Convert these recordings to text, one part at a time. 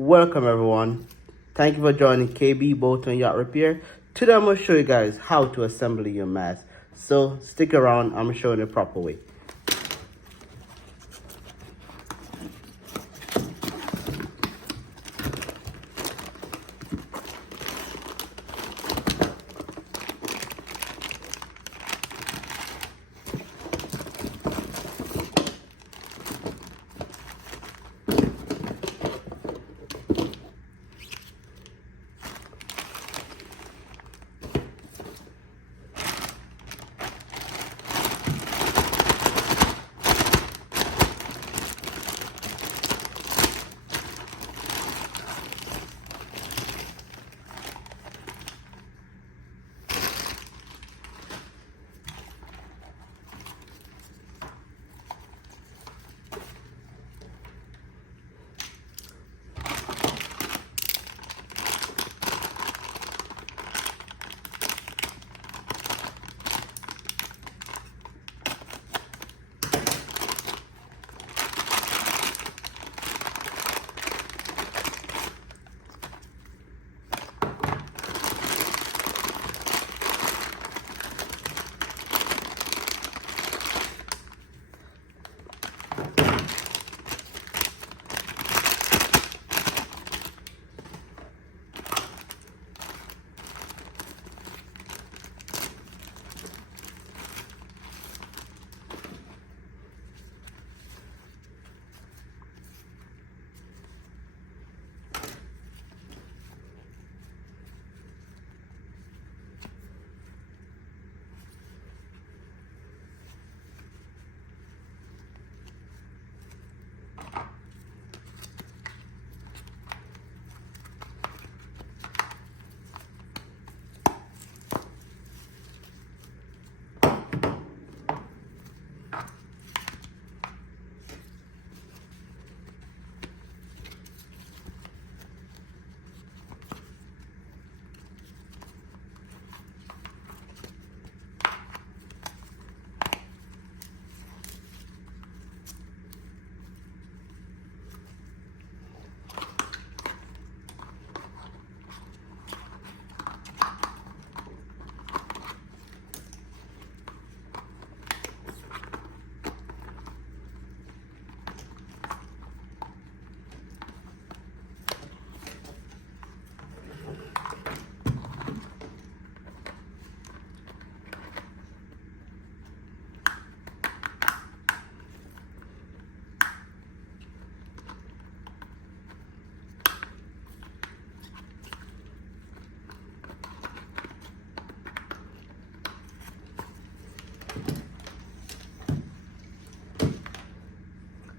Welcome everyone. Thank you for joining KB Boat and Yacht Repair. Today I'm going to show you guys how to assemble your mast. So stick around, I'm showing you the proper way.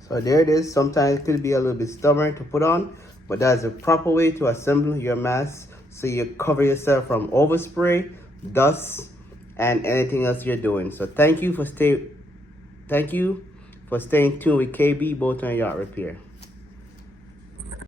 So there it is. Sometimes it could be a little bit stubborn to put on, but that's the proper way to assemble your mast so you cover yourself from overspray, dust, and anything else you're doing. So thank you for staying tuned with KB Boat and Yacht Repair.